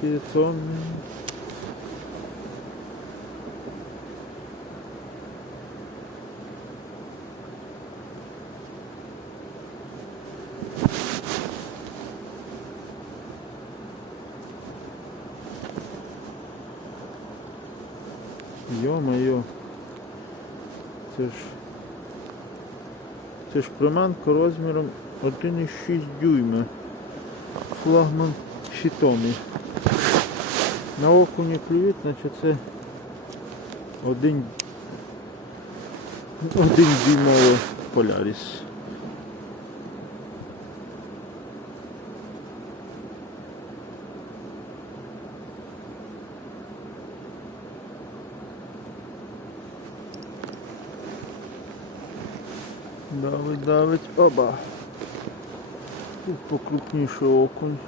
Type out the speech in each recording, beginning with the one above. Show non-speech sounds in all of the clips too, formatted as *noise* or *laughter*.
Хітон. Йо-моє. Це ж. Це ж приманка розміром 1,6 дюйма. Флагман щитомі. На окуні клюють, значить це один, один дюймовий поляріс. Давить, давить, оба. Тут покрупніший окунь.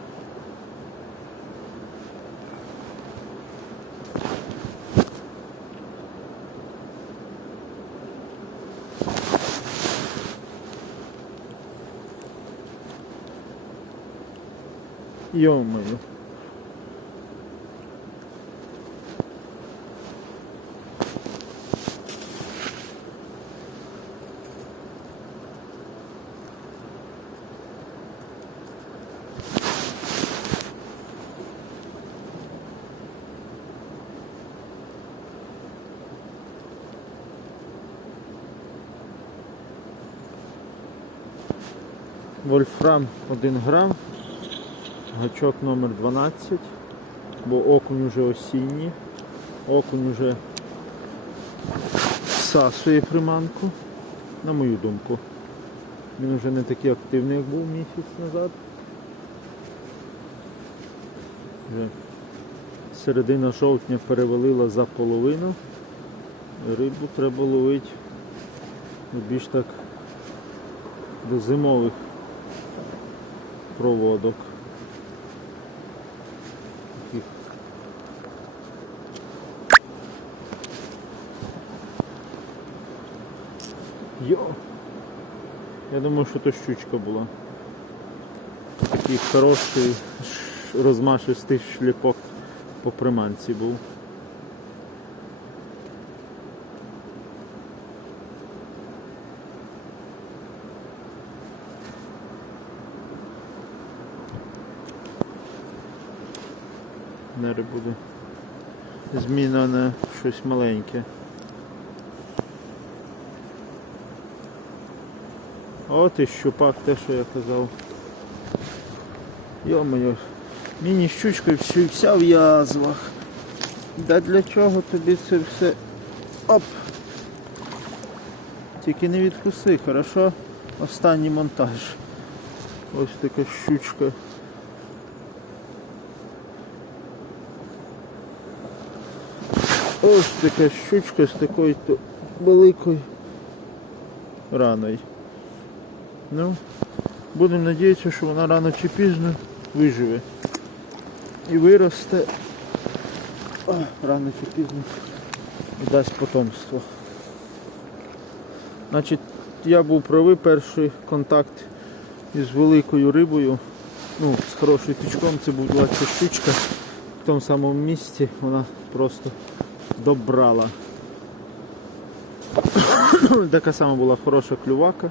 Ё-моё. Вольфрам 1 грам, гачок номер 12, бо окунь уже осінній, окунь уже всасує приманку, на мою думку. Він вже не такий активний, як був місяць назад. Вже середина жовтня перевалила за половину. Рибу треба ловити ну, більш так до зимових проводок. Таких. Йо! Я думаю, що то щучка була. Такий хороший розмашистий шліпок по приманці був. Зараз буде зміна на щось маленьке. От і щупак, те, що я казав. Йо-моє, міні-щучка і всю- вся в язвах. Да для чого тобі це все? Оп! Тільки не відкуси, хорошо? Останній монтаж. Ось така щучка. Ось така щучка з такою великою раною. Ну, будемо надіятися, що вона рано чи пізно виживе. І виросте. Рано чи пізно і дасть потомство. Значить, я був правий перший контакт із великою рибою. Ну, з хорошим тючком, це був 20 штучка. В тому самому місці вона просто добрала. *coughs* Така сама була хороша клювака.